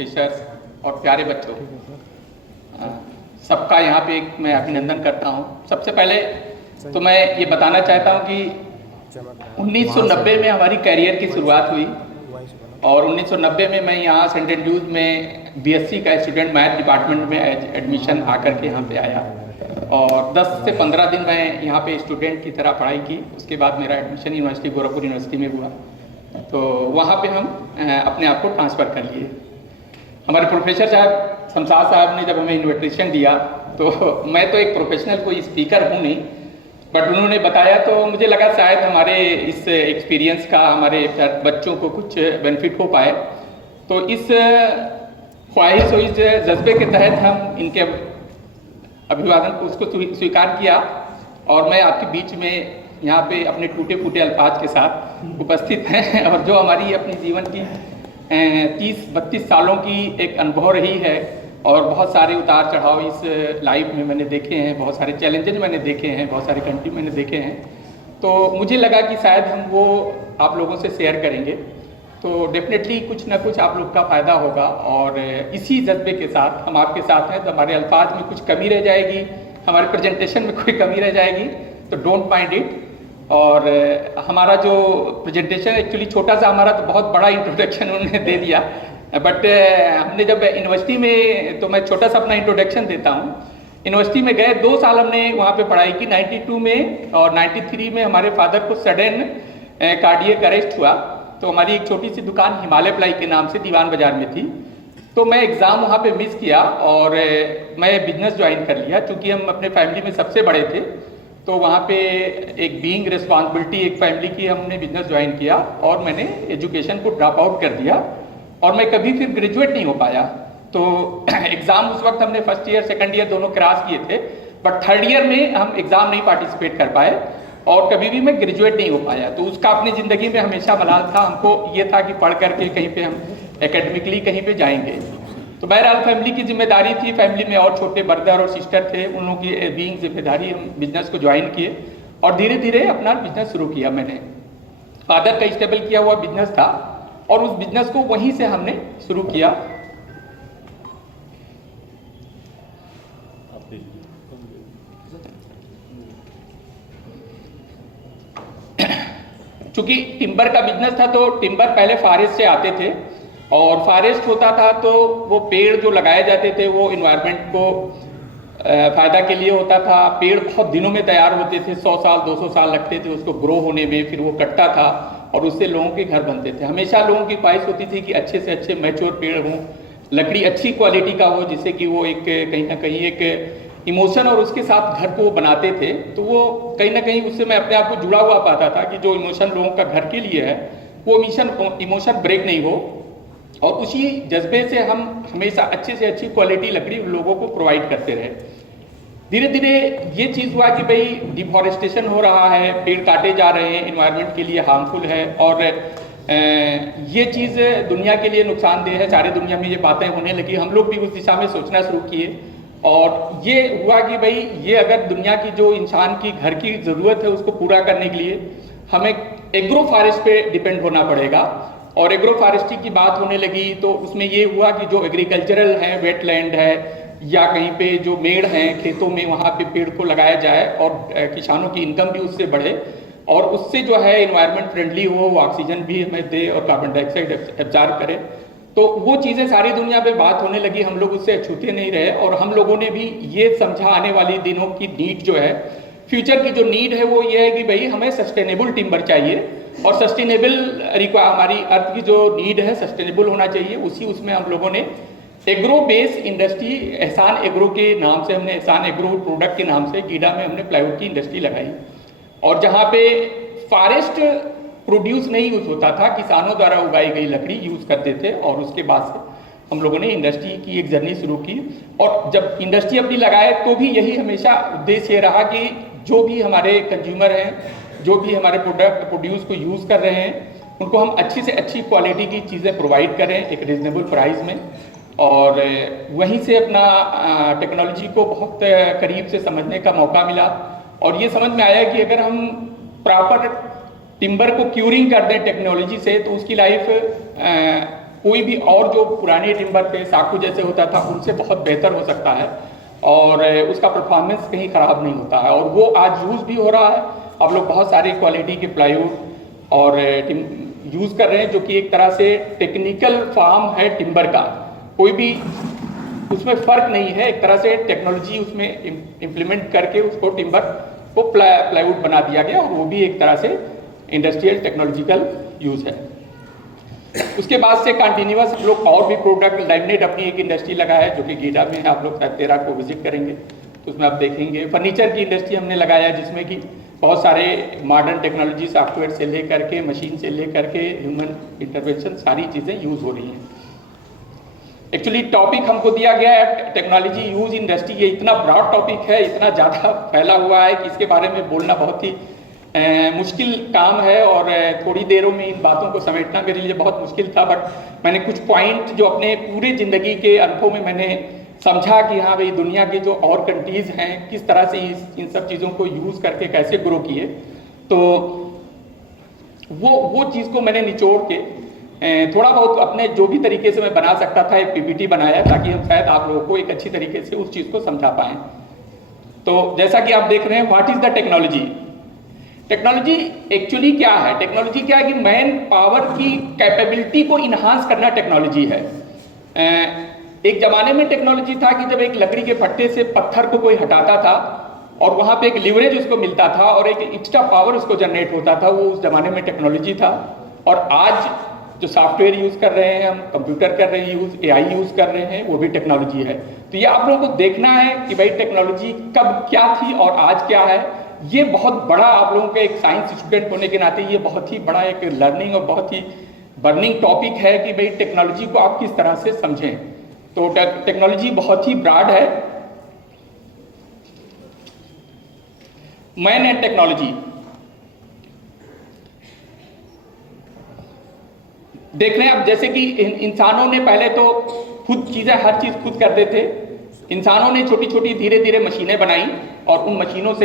Professors और प्यारे बच्चों, सबका यहाँ पे मैं अभिनंदन करता हूँ। सबसे पहले तो मैं ये बताना चाहता हूँ कि 1990 में हमारी करियर की शुरुआत हुई और 1990 में मैं यहाँ सेंट एंड्रूज में बीएससी का स्टूडेंट मैथ डिपार्टमेंट में एडमिशन आकर के यहाँ पे आया और 10 से 15 दिन मैं यहाँ पे स्टूडेंट की तरह पढ़ाई की। उसके बाद मेरा एडमिशन यूनिवर्सिटी गोरखपुर यूनिवर्सिटी में हुआ, तो वहाँ पे हम अपने आप को ट्रांसफ़र कर लिए। हमारे प्रोफेसर साहब शमशाद साहब ने जब हमें इन्विटेशन दिया तो मैं तो एक प्रोफेशनल कोई स्पीकर हूँ नहीं, बट उन्होंने बताया तो मुझे लगा शायद हमारे इस एक्सपीरियंस का हमारे बच्चों को कुछ बेनिफिट हो पाए। तो इस ख्वाहिश और इस जज्बे के तहत हम इनके अभिवादन को उसको स्वीकार किया और मैं आपके बीच में यहाँ पे अपने टूटे फूटे अल्फाज के साथ उपस्थित हैं। और जो हमारी अपनी जीवन की 30-32 सालों की एक अनुभव रही है और बहुत सारे उतार चढ़ाव इस लाइफ में मैंने देखे हैं, बहुत सारे चैलेंजेस मैंने देखे हैं, बहुत सारे कंट्री मैंने देखे हैं, तो मुझे लगा कि शायद हम वो आप लोगों से शेयर करेंगे तो डेफिनेटली कुछ ना कुछ आप लोग का फ़ायदा होगा। और इसी जज्बे के साथ हम आपके साथ हैं। तो हमारे अल्फाज में कुछ कमी रह जाएगी, हमारे प्रेजेंटेशन में कोई कमी रह जाएगी तो डोंट माइंड इट। और हमारा जो प्रेजेंटेशन एक्चुअली छोटा सा, हमारा तो बहुत बड़ा इंट्रोडक्शन उन्होंने दे दिया, बट हमने जब यूनिवर्सिटी में, तो मैं छोटा सा अपना इंट्रोडक्शन देता हूँ। यूनिवर्सिटी में गए 2 साल हमने वहाँ पे पढ़ाई की 92 में, और 93 में हमारे फादर को सडन कार्डियक अरेस्ट हुआ। तो हमारी एक छोटी सी दुकान हिमालय प्लाई के नाम से दीवान बाजार में थी, तो मैं एग्ज़ाम वहाँ पे मिस किया और मैं बिजनेस ज्वाइन कर लिया। क्योंकि हम अपने फैमिली में सबसे बड़े थे तो वहाँ पे एक बीइंग रिस्पॉन्सिबिलिटी एक फैमिली की, हमने बिजनेस ज्वाइन किया और मैंने एजुकेशन को ड्रॉप आउट कर दिया और मैं कभी फिर ग्रेजुएट नहीं हो पाया। तो एग्ज़ाम उस वक्त हमने फर्स्ट ईयर सेकंड ईयर दोनों क्रॉस किए थे, बट थर्ड ईयर में हम एग्ज़ाम नहीं पार्टिसिपेट कर पाए और कभी भी मैं ग्रेजुएट नहीं हो पाया। तो उसका अपनी ज़िंदगी में हमेशा मलाल था, हमको ये था कि पढ़ करके कहीं पे हम एकेडमिकली कहीं पे जाएंगे। तो बहरहाल फैमिली की जिम्मेदारी थी, फैमिली में और छोटे ब्रदर और सिस्टर थे, उन लोगों की बीइंग जिम्मेदारी, हम बिजनेस को ज्वाइन किए और धीरे धीरे अपना बिजनेस शुरू किया। मैंने फादर का स्टेबल किया हुआ बिजनेस था और उस बिजनेस को वहीं से हमने शुरू किया। चूंकि टिम्बर का बिजनेस था तो टिम्बर पहले फॉरेस्ट से आते थे और फॉरेस्ट होता था तो वो पेड़ जो लगाए जाते थे वो इन्वायरमेंट को फ़ायदा के लिए होता था। पेड़ बहुत दिनों में तैयार होते थे, 100 साल 200 साल लगते थे उसको ग्रो होने में, फिर वो कटता था और उससे लोगों के घर बनते थे। हमेशा लोगों की ख्वाहिश होती थी कि अच्छे से अच्छे मैच्योर पेड़ हों, लकड़ी अच्छी क्वालिटी का हो, जिससे कि वो एक कहीं ना कहीं एक इमोशन और उसके साथ घर को वो बनाते थे। तो वो कहीं ना कहीं उससे मैं अपने आप को जुड़ा हुआ पाता था कि जो इमोशन लोगों का घर के लिए है वो इमोशन ब्रेक नहीं हो, और उसी जज्बे से हम हमेशा अच्छे से अच्छी क्वालिटी लकड़ी लोगों को प्रोवाइड करते रहे। धीरे धीरे ये चीज़ हुआ कि भाई डिफॉरेस्टेशन हो रहा है, पेड़ काटे जा रहे हैं, इन्वायरमेंट के लिए हार्मफुल है और ये चीज़ दुनिया के लिए नुकसानदेह है। सारी दुनिया में ये बातें होने लगी, हम लोग भी उस दिशा में सोचना शुरू किए और ये हुआ कि भाई ये अगर दुनिया की जो इंसान की घर की ज़रूरत है उसको पूरा करने के लिए हमें एग्रो फॉरेस्ट पे डिपेंड होना पड़ेगा। और एग्रो फॉरेस्ट्री की बात होने लगी तो उसमें ये हुआ कि जो एग्रीकल्चरल है, वेटलैंड है या कहीं पे जो मेड़ हैं खेतों में, वहाँ पे पेड़ को लगाया जाए और किसानों की इनकम भी उससे बढ़े और उससे जो है इन्वायरमेंट फ्रेंडली हो, वो ऑक्सीजन भी हमें दे और कार्बन डाइऑक्साइड एब्जॉर्ब करे। तो वो चीज़ें सारी दुनिया पे बात होने लगी, हम लोग उससे अछूते नहीं रहे और हम लोगों ने भी ये समझा आने वाली दिनों की नीड जो है, फ्यूचर की जो नीड है वो ये है कि भाई हमें सस्टेनेबल टिम्बर चाहिए और सस्टेनेबल हमारी अर्थ की जो नीड है सस्टेनेबल होना चाहिए। उसमें हम लोगों ने एग्रो बेस इंडस्ट्री, एहसान एग्रो के नाम से, हमने एहसान एग्रो प्रोडक्ट के नाम से गीडा में हमने प्लाईवुड की इंडस्ट्री लगाई और जहाँ पे फॉरेस्ट प्रोड्यूस नहीं यूज़ होता था, किसानों द्वारा उगाई गई लकड़ी यूज़ करते थे और उसके बाद से हम लोगों ने इंडस्ट्री की एक जर्नी शुरू की। और जब इंडस्ट्री अपनी लगाए तो भी यही हमेशा उद्देश्य ये रहा कि जो भी हमारे कंज्यूमर हैं, जो भी हमारे प्रोडक्ट प्रोड्यूस को यूज़ कर रहे हैं, उनको हम अच्छी से अच्छी क्वालिटी की चीज़ें प्रोवाइड करें एक रीजनेबल प्राइस में। और वहीं से अपना टेक्नोलॉजी को बहुत करीब से समझने का मौका मिला और ये समझ में आया कि अगर हम प्रॉपर टिम्बर को क्यूरिंग कर दें टेक्नोलॉजी से तो उसकी लाइफ कोई भी और जो पुराने टिम्बर पे साखू जैसे होता था उनसे बहुत बेहतर हो सकता है और उसका परफॉर्मेंस कहीं ख़राब नहीं होता है, और वो आज यूज़ भी हो रहा है। आप लोग बहुत सारी क्वालिटी के प्लाईवुड और यूज़ कर रहे हैं, जो कि एक तरह से टेक्निकल फॉर्म है टिम्बर का। कोई भी उसमें फ़र्क नहीं है, एक तरह से टेक्नोलॉजी उसमें इम्प्लीमेंट करके उसको टिम्बर को प्लाईवुड बना दिया गया, और वो भी एक तरह से इंडस्ट्रियल टेक्नोलॉजिकल यूज़ है। उसके बाद से कंटिन्यूअस हम लोग और भी प्रोडक्ट, लैमिनेट अपनी एक इंडस्ट्री लगा है जो कि गीडा में आप लोग 13 को विजिट करेंगे तो उसमें आप देखेंगे। फर्नीचर की इंडस्ट्री हमने लगाया है जिसमें कि बहुत सारे मॉडर्न टेक्नोलॉजी, सॉफ्टवेयर से लेकर के, मशीन से लेकर के, ह्यूमन इंटरवेंशन, सारी चीज़ें यूज़ हो रही हैं। एक्चुअली टॉपिक हमको दिया गया है टेक्नोलॉजी यूज इंडस्ट्री, ये इतना ब्रॉड टॉपिक है, इतना ज़्यादा फैला हुआ है कि इसके बारे में बोलना बहुत ही मुश्किल काम है, और थोड़ी देरों में इन बातों को समेटना मेरे लिए बहुत मुश्किल था। बट मैंने कुछ पॉइंट जो अपने पूरे ज़िंदगी के अनुभव में मैंने समझा कि हाँ भाई, दुनिया की जो और कंट्रीज़ हैं किस तरह से इन सब चीज़ों को यूज़ करके कैसे ग्रो किए, तो वो चीज़ को मैंने निचोड़ के थोड़ा बहुत अपने जो भी तरीके से मैं बना सकता था एक पीपीटी बनाया, ताकि हम शायद आप लोगों को एक अच्छी तरीके से उस चीज़ को समझा पाएँ। तो जैसा कि आप देख रहे हैं, what is the technology. Technology actually क्या है? टेक्नोलॉजी क्या है कि मैन पावर की कैपेबिलिटी को इन्हांस करना टेक्नोलॉजी है। एक ज़माने में टेक्नोलॉजी था कि जब एक लकड़ी के फट्टे से पत्थर को कोई हटाता था और वहाँ पे एक लिवरेज उसको मिलता था और एक एक्स्ट्रा पावर उसको जनरेट होता था, वो उस ज़माने में टेक्नोलॉजी था। और आज जो सॉफ्टवेयर यूज़ कर रहे हैं, हम कंप्यूटर कर रहे हैं यूज़, AI यूज़ कर रहे हैं, वो भी टेक्नोलॉजी है। तो ये आप लोगों को देखना है कि भाई टेक्नोलॉजी कब क्या थी और आज क्या है। ये बहुत बड़ा, आप लोगों के एक साइंस स्टूडेंट होने के नाते ये बहुत ही बड़ा एक लर्निंग और बहुत ही बर्निंग टॉपिक है कि भाई टेक्नोलॉजी को आप किस तरह से समझें। तो टेक्नोलॉजी बहुत ही ब्रॉड है। मैन एंड टेक्नोलॉजी देख रहे हैं आप, जैसे कि इंसानों ने पहले तो खुद चीज़ें, हर चीज़ खुद करते थे। इंसानों ने छोटी छोटी धीरे धीरे मशीनें बनाई और उन मशीनों से